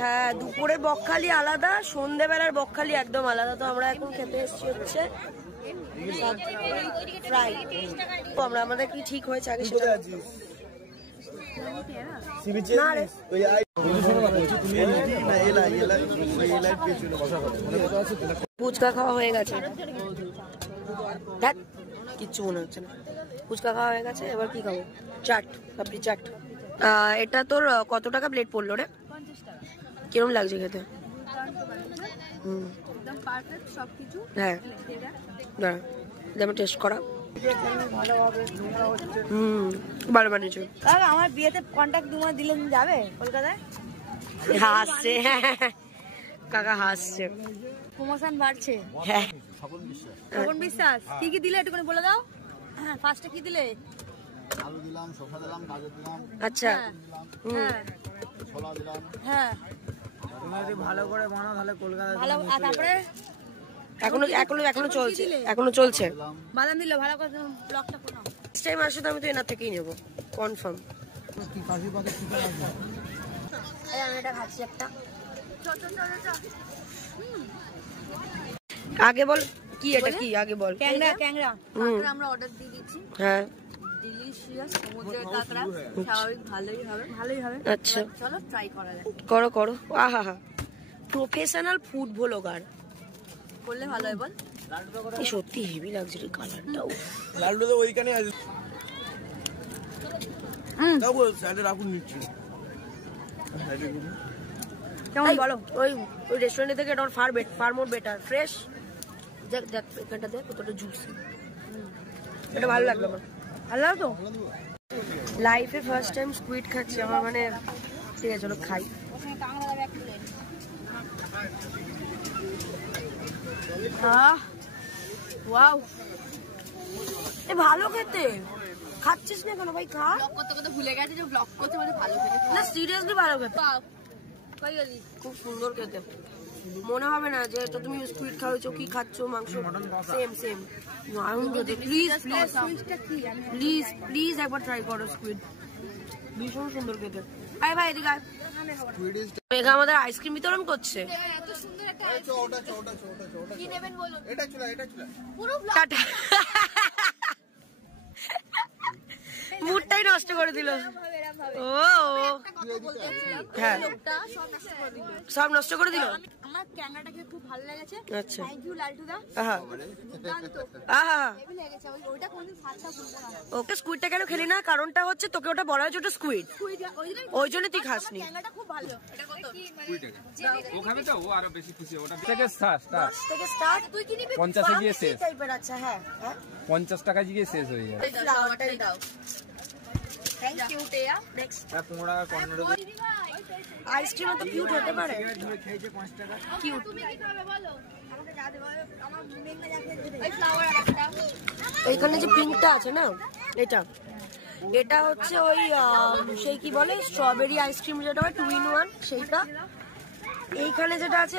হ্যাঁ, দুপুরের বকখালি আলাদা, সন্ধ্যেবেলার বকখালি একদম আলাদা। তো আমরা এখন খেতে এসেছি হচ্ছে ফ্রাই। আমরা আমাদের কি ঠিক হয়েছে আগে সেটা ফুচকা খাওয়া হয়ে গেছে, কিচ্ছু মনে হচ্ছে না। ফুচকা খাওয়া হয়ে গেছে, এবার কি খাবো? চাট, পাপড়ি চাট। এটা তোর কত টাকা প্লেট পড়লো রে? কিরম লাগছে খেতে? হ্যাঁ, টেস্ট করা। ভালো বানিয়েছো। আমার বিয়েতে কন্টাক্ট তোমার দিলে যাবে কলকাতায়? হাসছে কাকা, হাসছে। প্রমোশন বাড়ছে। হ্যাঁ, স্বপন বিশ্বাস কি কি দিলে একটু বলে দাও। হ্যাঁ, ফার্স্টে কি দিলে? আলু দিলাম, শসা দিলাম, গাজর দিলাম। আচ্ছা, হ্যাঁ, ছোলা দিলাম। হ্যাঁ, তুমি যদি ভালো করে বানাও তাহলে কলকাতায় ভালো। আর তারপরে এখনো চলছে। বাদাম দিলে ভালো করে ব্লগটা করো। নেক্সট টাইম আসলে আমি তো এনার থেকেই নেব, কনফার্ম। আমি এটা খাচ্ছি একটা। আগে বল কি এটা, কি আগে বল। ক্যাংড়া আমরা অর্ডার দিয়ে দিচ্ছি। হ্যাঁ, ডিলিশিয়াস সমুদ্রের কাঁকড়া। স্বাভাবিক ভালোই হবে। আচ্ছা, চলো ট্রাই করা যাক। করো। আহা, প্রফেশনাল ফুড ব্লগার করলে ভালো হয় বল। সত্যি হেভি লাগছে রে কালারটাও। লাড্ডু তো ওইখানে আছে। দাও বল, সাইডে রাখুন নিচ্ছি। কেমন বলো? ওই রেস্টুরেন্ট থেকে এটা ফার মোর বেটার, ফ্রেশ। দেখ এখানটা দেখ কতটা জুসি। এটা ভালো লাগলো আমার। ভালো তো লাইফে ফার্স্ট টাইম স্কুইড খাচ্ছি আমার, মানে ঠিক আছে চলো খাই। ওয়াও, এ ভালো খেতে। খাচ্ছিস না কেন ভাই? খা। ব্লগ করতে ভুলে গেছে যে ব্লগ করতে মানে ভালো খেতে। না, সিরিয়াসলি ভালো খেতে, কই গেলি? খুব সুন্দর খেতে। মনে হবে না যে এটা তুমি স্কুইড খাওয়াছো, কি খাচ্ছ, মাংস সেম। প্লিজ একবার ট্রাই করো স্কুইড, ভীষণ সুন্দর খেতে। আরে ভাই এদিকে মেঘা আমাদের আইসক্রিম বিতরণ করছে। এত সুন্দর একটা কি নেবেন বলুন? এটা চুলা পুরো টাটা। মুডটাই নষ্ট করে দিল। ও হ্যাঁ, সব নষ্ট করে দিল। আমার ক্যাংড়াটাকে খুব ভালো লেগেছে। আচ্ছা, থ্যাংক ইউ লালটু দা। লেগেছে ওইটা কোনদিন ফাটটা ভুলবো না। ওকে স্কুইডটা কেন খেলি না? কারণটা হচ্ছে তোকে ওটা বলা হয়েছে ওটা স্কুইড, ওই জন্য তুই খাসনি। ক্যাংড়াটা খুব ভালো। এটা কত? ও খাবে তো ও আরো বেশি খুশি। ওটা থেকে স্টার্ট 10 তুই কি নিবি? 50 গিয়ে শেষ। আচ্ছা হ্যাঁ, 50 টাকা গিয়ে শেষ হয়ে যায়। ফ্লাওয়ারটাই দাও। Thank you Teya. নেক্সট 15 টাকা কর্নারে আইসক্রিম তো কিউট হতে পারে। খেয়েছে 5 টাকা। কিউট। তুমি কি খাবে বলো? আমাকে যা দেবে আমার মেঘনা যা খেয়ে দেবে। ওই ফ্লাওয়ার একটা। এইখানে যে পিঙ্কটা আছে না, এটা হচ্ছে ওই সেই কি বলে স্ট্রবেরি আইসক্রিম যেটা হয় 2 in 1 সেইটা। এইখানে যেটা আছে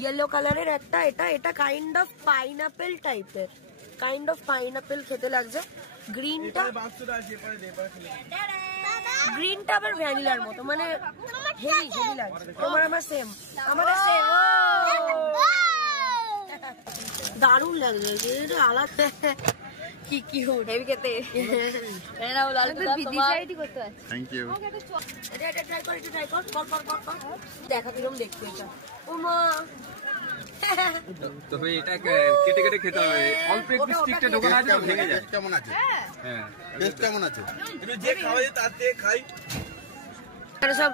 ইয়েলো কালারের একটা, এটা কাইন্ড অফ পাইনাপেল টাইপের, পাইনাপেল খেতে লাগছে। গ্রিনটা আবার ভ্যানিলার মতো, মানে হেভি লাগছে। আমার সেম। দারুণ লাগছে, আলাদা কি হেভি খেতে। Thank you. দেখা কিরম দেখতে এটা। ও মা, তবে এটা কেটে খেতে হবে। অল্প একটু স্টিকটা ঢোকানো আছে তো ভেঙে যায়। কেমন আছে? হ্যাঁ, টেস্ট কেমন আছে? যে খাওয়াই তার থেকে খাই। এখানে সব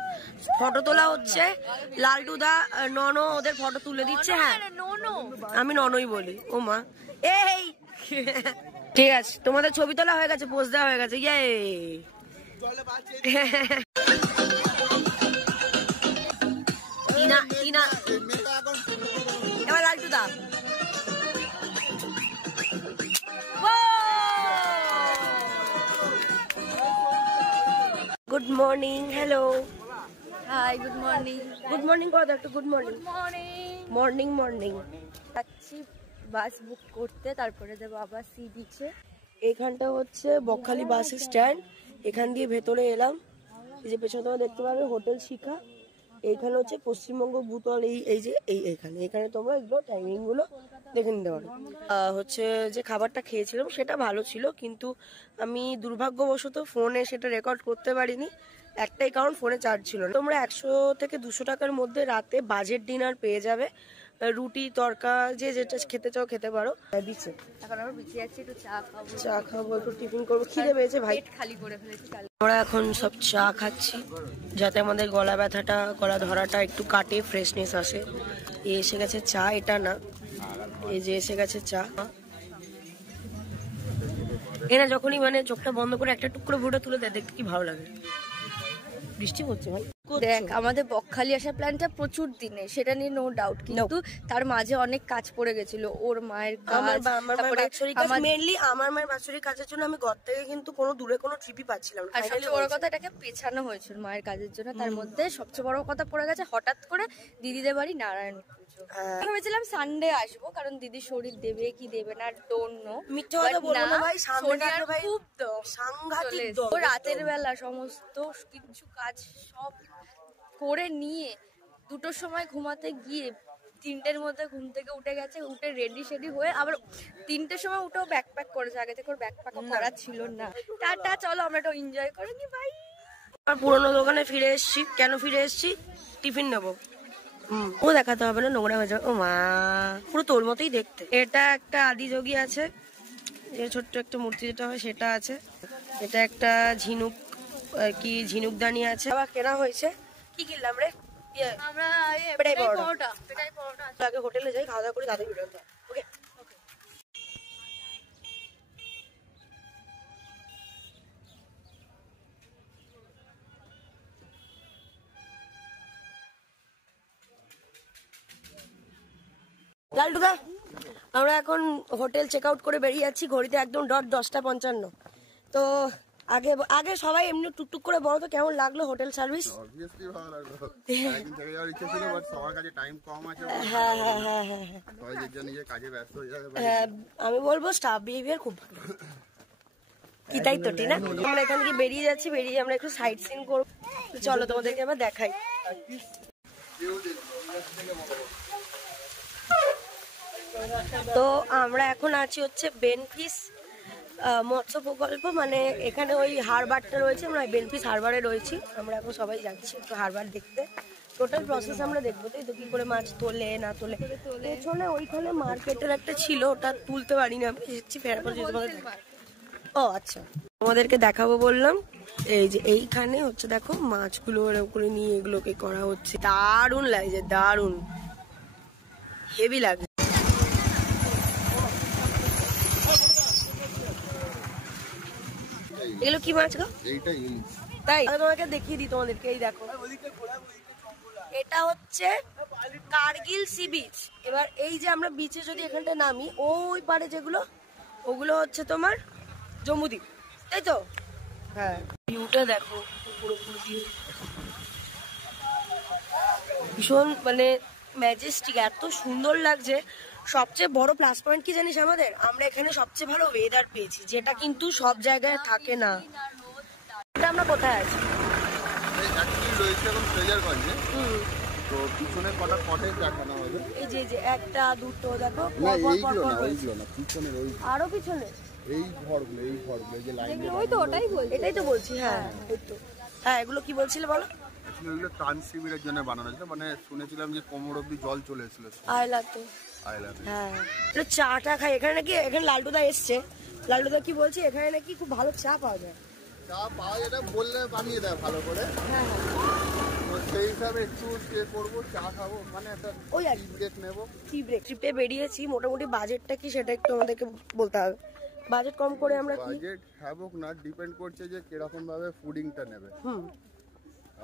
ফটো তোলা হচ্ছে। লালটুদা ননো ওদের ফটো তুলে দিচ্ছে। হ্যাঁ, আমি ননই বলি। ও মা, এই ঠিক আছে, তোমাদের ছবি তোলা হয়ে গেছে, পোজ দেওয়া হয়ে গেছে। ইয়ে এবার লালটুদা। Good morning, hello, hi, good morning করো তো একটু। Good morning. যাচ্ছি বাস বুক করতে, তারপরে যাবো আবার সি বিচে। এখানটা হচ্ছে বকখালি বাস স্ট্যান্ড। এখান দিয়ে ভেতরে এলাম। এই যে পেছনে তোমরা দেখতে পাবে হোটেল শিখা। এইখানে হচ্ছে পশ্চিমবঙ্গ ভূতল, এইখানে তোমরা এগুলো টাইমিং গুলো দেখে নিতে পারো। হচ্ছে যে খাবারটা খেয়েছিলাম সেটা ভালো ছিল, কিন্তু আমি দুর্ভাগ্যবশত ফোনে সেটা রেকর্ড করতে পারিনি। একটাই কারণ, ফোনে চার্জ ছিল না। তোমরা 100 থেকে 200 টাকার মধ্যে রাতে বাজেট ডিনার পেয়ে যাবে। রুটি তরকা যে যেটা খেতে চাও খেতে পারো। দিচ্ছে এখন আমরা বিচে যাচ্ছি, একটু চা খাবো, একটু টিফিন করবো, খিদে পেয়েছে ভাই। খালি করে ফেলেছি। আমরা এখন সব চা খাচ্ছি যাতে আমাদের গলা ব্যথাটা, গলা ধরাটা একটু কাটে, ফ্রেশনেস আসে। এসে গেছে চা, এটা না, এই যে এসে গেছে চা। এরা যখনই মানে চোখটা বন্ধ করে একটা টুকরো ভুটে তুলে দেয়, দেখতে কি ভালো লাগে। বৃষ্টি পড়ছে ভাই। দেখ, আমাদের বকখালি আসার প্ল্যানটা প্রচুর দিনে, সেটা নিয়ে নো ডাউট, কিন্তু তার মাঝে অনেক কাজ পড়ে গেছিল। ওর মায়ের মেইনলি আমার মায়ের বাৎসরিক কাজের জন্য আমি ঘর থেকে কিন্তু কোনো দূরে কোনো ট্রিপই পাচ্ছিলাম না। আর সবচেয়ে বড় কথা, এটাকে পেছানো হয়েছিল মায়ের কাজের জন্য। তার মধ্যে সবচেয়ে বড় কথা পড়ে গেছে হঠাৎ করে দিদিদের বাড়ি নারায়ণ পুজো। ভেবেছিলাম সানডে আসবো, কারণ দিদির শরীর দেবে কি দেবে না ডোন্ট নো। মিথ্যে কথা বলবো না ভাই, সোনিয়ার খুব সাংঘাতিক ও রাতের বেলা সমস্ত কিছু কাজ সব করে নিয়ে 2টোর সময় ঘুমাতে গিয়ে 3টের মধ্যে ঘুম থেকে উঠে গেছে, উঠে রেডি শেডি হয়ে আবার 3টের সময় উঠেও ব্যাকপ্যাক করেছে। আগে থেকে ওর ব্যাকপ্যাক করা ছিল না। টাটা, চলো আমরা একটু এনজয় করে নি ভাই। আর পুরোনো দোকানে ফিরে এসেছি। কেন ফিরে এসেছি? টিফিন নেবো। ও দেখাতে হবে না, নোংরা হয়ে যাবে। ও মা, পুরো তোর মতোই দেখতে। এটা একটা আদিযোগী আছে, যে ছোট্ট একটা মূর্তি যেটা হয় সেটা আছে। এটা একটা ঝিনুক কি ঝিনুকদানি আছে। আবার কেনা হয়েছে। কি কিনলাম রে? আমরা পেটাই পরোটা। পরোটা আগে হোটেলে যাই, খাওয়া দাওয়া করে তাদের ভিডিও। ওকে। লালটুদা, আমরা এখন হোটেল চেক আউট করে বেরিয়ে যাচ্ছি। ঘড়িতে একদম ডট 10:55। তো আগে সবাই এমনি টুকটুক করে বলো তো কেমন লাগলো হোটেল সার্ভিস? অবভিয়াসলি ভালো লাগলো। একদিন থেকে যাওয়ার ইচ্ছা ছিল, বাট সবার কাছে টাইম কম আছে। হ্যাঁ হ্যাঁ হ্যাঁ হ্যাঁ সবাই যে নিজের কাজে ব্যস্ত হয়ে যাবে। আমি বলবো স্টাফ বিহেভিয়ার খুব ভালো। কি তাই তো টিনা? আমরা এখান থেকে বেরিয়ে যাচ্ছি, বেরিয়ে আমরা একটু সাইট সিন করবো। চলো তোমাদেরকে আবার দেখাই। তো আমরা এখন আছি হচ্ছে বেনফিস মৎস্য প্রকল্প, মানে এখানে ওই হারবারটা রয়েছে, আমরা বেনফিস হারবারে রয়েছি। আমরা এখন সবাই যাচ্ছি একটু হারবার দেখতে। টোটাল প্রসেস আমরা দেখবো, তাই তো, কি করে মাছ তোলে না তোলে। পেছনে ওইখানে মার্কেটের একটা ছিল, ওটা তুলতে পারিনি আমি, এসেছি ফেরার পর যদি তোমাদের। ও আচ্ছা, তোমাদেরকে দেখাবো বললাম। এই যে এইখানে হচ্ছে দেখো মাছগুলো এরকম করে নিয়ে এগুলোকে করা হচ্ছে। দারুণ লাগছে, দারুণ হেভি লাগছে। এগুলো কি মাছ গো? এইটা ইলিশ। তাই তোমাকে দেখিয়ে দিই তোমাদেরকে। এই দেখো, এটা হচ্ছে কার্গিল সি বিচ। এবার এই যে আমরা বিচে যদি এখানটা নামি, ওই পারে যেগুলো, ওগুলো হচ্ছে তোমার জম্বুদ্বীপ, তাই তো? হ্যাঁ, ভিউটা দেখো, পুরোপুরি ভিউ ভীষণ মানে ম্যাজেস্টিক, এত সুন্দর লাগছে। সবচেয়ে বড় প্লাস পয়েন্ট কি জানিস আমাদের? আমরা এখানে সবচেয়ে ভালো ওয়েদার পেয়েছি, যেটা কিন্তু সব জায়গায় থাকে না। এটা আমরা কোথায় আছি? অ্যাকচুয়ালি রয়েছে এখন ফ্রেজারগঞ্জে। তো পিছনে কটা কটেজ দেখানো হবে। এই যে একটা দুটো দেখো, না এইগুলো না, ওইগুলো না, পিছনের ওই আরো পিছনে এই ঘরগুলো, এই যে লাইন। ওই তো ওটাই বলছি, এটাই তো বলছি। হ্যাঁ ওই তো। হ্যাঁ, এগুলো কি বলছিলে বলো? এগুলো ত্রাণ শিবিরের জন্য বানানো হয়েছিল, মানে শুনেছিলাম যে কোমর অব্দি জল চলে এসেছিল আইলাতে। আইলাতে। হ্যাঁ, একটু চাটা খাই এখানে নাকি। এখানে লালটুদা এসছে, লালটুদা কি বলছে এখানে নাকি খুব ভালো চা পাওয়া যায়। চা পাওয়া যেটা বললে বানিয়ে দেয় ভালো করে। হ্যাঁ হ্যাঁ, তো সেই হিসাবে একটু স্টে করবো, চা খাবো, মানে একটা ওই আর ব্রেক নেবো। ট্রিপে বেরিয়েছি। মোটামুটি বাজেটটা কি সেটা একটু আমাদেরকে বলতে হবে। বাজেট কম করে আমরা কি বাজেট হ্যাবক না, ডিপেন্ড করছে যে কিরকম ভাবে ফুডিংটা নেবে।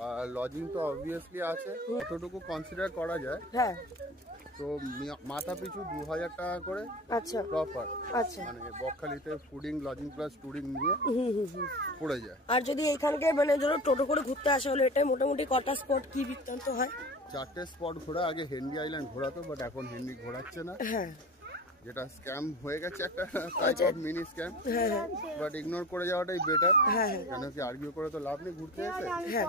আর লজিং তো অবভিয়াসলি আছে, কতটুকু কনসিডার করা যায়। হ্যাঁ, তো মাথা পিছু 2000 টাকা করে আচ্ছা প্রপার, আচ্ছা। মানে বকখালিতে ফুডিং লজিং প্লাস টুরিং নিয়ে পড়ে যায়। আর যদি এইখানকে মানে ধরো টোটো করে ঘুরতে আসা হলো, এটা মোটামুটি কটা স্পট কি বৃত্তান্ত হয়? 4টে স্পট ঘোরা। আগে হেনরি আইল্যান্ড ঘোরাতো, বাট এখন হেনরি ঘোরাচ্ছে না, হ্যাঁ যেটা স্ক্যাম হয়ে গেছে, একটা টাইপ অফ মিনি স্ক্যাম। হ্যাঁ হ্যাঁ বাট ইগনোর করে যাওয়াটাই বেটার, হ্যাঁ কেন কি আর্গিউ করে তো লাভ নেই ঘুরতে এসে। হ্যাঁ।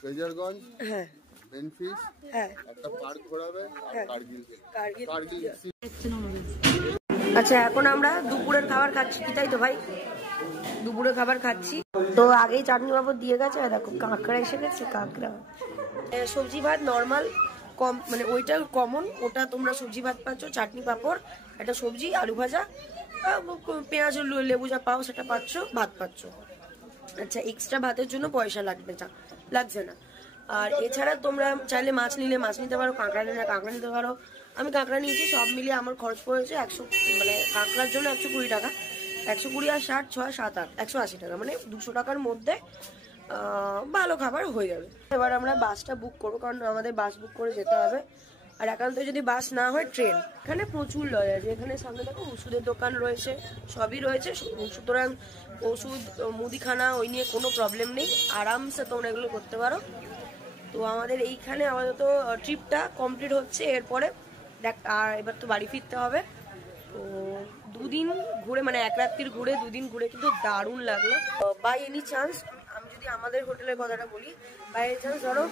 ফ্রেজারগঞ্জ, হ্যাঁ বেনফিস, হ্যাঁ একটা পার্ক ঘোরাবে, আর কার্গিল। কার্গিল আচ্ছা এখন আমরা দুপুরের খাবার খাচ্ছি কি তাই তো ভাই? দুপুরের খাবার খাচ্ছি তো আগেই চাটনি পাপড় দিয়ে গেছে। দেখো কাঁকড়া এসে গেছে, কাঁকড়া। সবজি ভাত নর্মাল কম, মানে ওইটা কমন, ওটা তোমরা সবজি ভাত পাচ্ছ, চাটনি পাপড়, একটা সবজি, আলু ভাজা, পেঁয়াজ লেবু যা পাও সেটা পাচ্ছ, ভাত পাচ্ছ। আচ্ছা এক্সট্রা ভাতের জন্য পয়সা লাগছে না। আর এছাড়া তোমরা চাইলে মাছ নিলে মাছ নিতে পারো, কাঁকড়া নিলে কাঁকড়া নিতে পারো। আমি কাঁকড়া নিয়েছি, সব মিলিয়ে আমার খরচ পড়েছে 100, মানে কাঁকড়ার জন্য 120 টাকা, 120 আর 60, 6, 7, 8, 180 টাকা, মানে 200 টাকার মধ্যে ভালো খাবার হয়ে যাবে। এবার আমরা বাসটা বুক করবো, কারণ আমাদের বাস বুক করে যেতে হবে। আর একান্ত যদি বাস না হয় ট্রেন। এখানে প্রচুর লজ আছে, এখানে সামনে দেখো ওষুধের দোকান রয়েছে, সবই রয়েছে, সুতরাং ওষুধ মুদিখানা ওই নিয়ে কোনো প্রবলেম নেই, আরামসে তোমরা এগুলো করতে পারো। তো আমাদের এইখানে আপাতত ট্রিপটা কমপ্লিট হচ্ছে, এরপরে দেখ আর এবার তো বাড়ি ফিরতে হবে। তো 2 দিন ঘুরে, মানে 1 রাত্রির ঘুরে 2 দিন ঘুরে কিন্তু দারুণ লাগলো। বাই এনি চান্স আমি যদি আমাদের হোটেলের কথাটা বলি, বাই এনি চান্স ধরো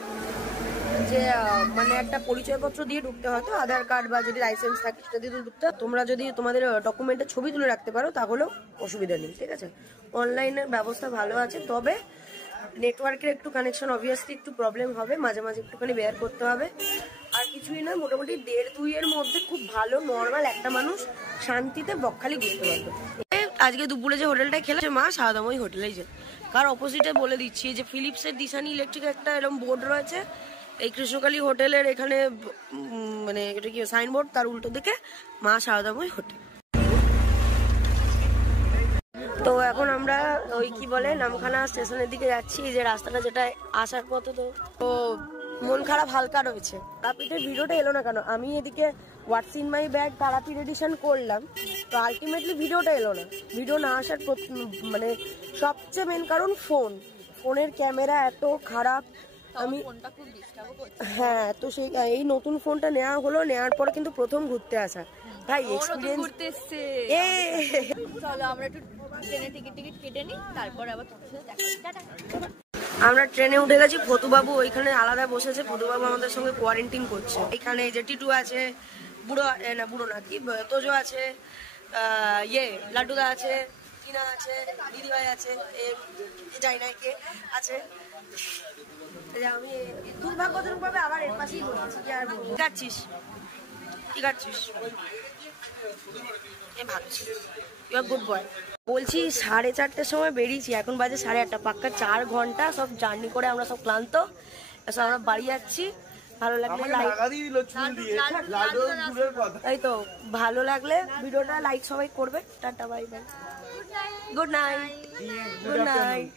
যে মানে একটা পরিচয়পত্র দিয়ে ঢুকতে হয়, তো আধার কার্ড বা যদি লাইসেন্স থাকে সেটা দিয়ে ঢুকতে, তোমরা যদি তোমাদের ডকুমেন্টের ছবি তুলে রাখতে পারো তাহলেও অসুবিধা নেই, ঠিক আছে। অনলাইনের ব্যবস্থা ভালো আছে, তবে নেটওয়ার্কের একটু কানেকশন অবভিয়াসলি একটু প্রবলেম হবে, মাঝে মাঝে একটুখানি বেয়ার করতে হবে। আর কিছুই না, মোটামুটি 1.5-2 এর মধ্যে খুব ভালো নর্মাল একটা মানুষ শান্তিতে বকখালি ঘুরতে পারবে। আজকে দুপুরে যে হোটেলটা খেলেছে মা সারদাম, ওই হোটেলেই যে কার অপোজিটে বলে দিচ্ছি, যে ফিলিপসের দিশানি ইলেকট্রিক একটা এরকম বোর্ড রয়েছে, এই কৃষ্ণকালী হোটেলের এখানে, মানে এটা কি সাইনবোর্ড, তার উল্টো দিকে মা সারদাময় হোটেল। তো এখন আমরা ওই কি বলে নামখানা স্টেশনের দিকে যাচ্ছি, এই যে রাস্তাটা যেটা আসার পথে। তো মন খারাপ হালকা রয়েছে। তারাপীঠের ভিডিওটা এলো না কেন? আমি এদিকে what's in my bag Tarapith edition করলাম, তো আলটিমেটলি ভিডিওটা এলো না। ভিডিও না আসার মানে সবচেয়ে মেন কারণ ফোনের ক্যামেরা এত খারাপ। আমি হ্যাঁ, তো সেই এই নতুন ফোনটা নেওয়া হলো, নেওয়ার পরে কিন্তু প্রথম ঘুরতে আসা ভাই এক্সপেরিয়েন্স। চলো আমরা একটু ট্রেনে টিকিট কেটে নিই, তারপর আবার তোমার সাথে দেখা হবে। আমরা ট্রেনে উঠে গেছি, ফতুবাবু ওইখানে আলাদা বসেছে, ফতুবাবু আমাদের সঙ্গে কোয়ারেন্টাইন করছে। এখানে যে টিটু আছে, বুড়ো না কি তোজো আছে, লাড্ডুদা আছে, টিনা আছে, দিদিভাই আছে, যাই না কে আছে। আমি দুর্ভাগ্যজনক ভাবে আবার এর পাশেই বলছি কি আর কাটছিস, কি কাটছিস, ভাবছি গুড বয়। বলছি 4:30-র সময় বেরিয়েছি, এখন বাজে 8:30, পাক্কা 4 ঘন্টা সব জার্নি করে আমরা সব ক্লান্ত। আমরা বাড়ি যাচ্ছি। ভালো লাগলে এই তো ভালো লাগলে ভিডিওটা লাইক সবাই করবে। Tata bye bye, good night, good night.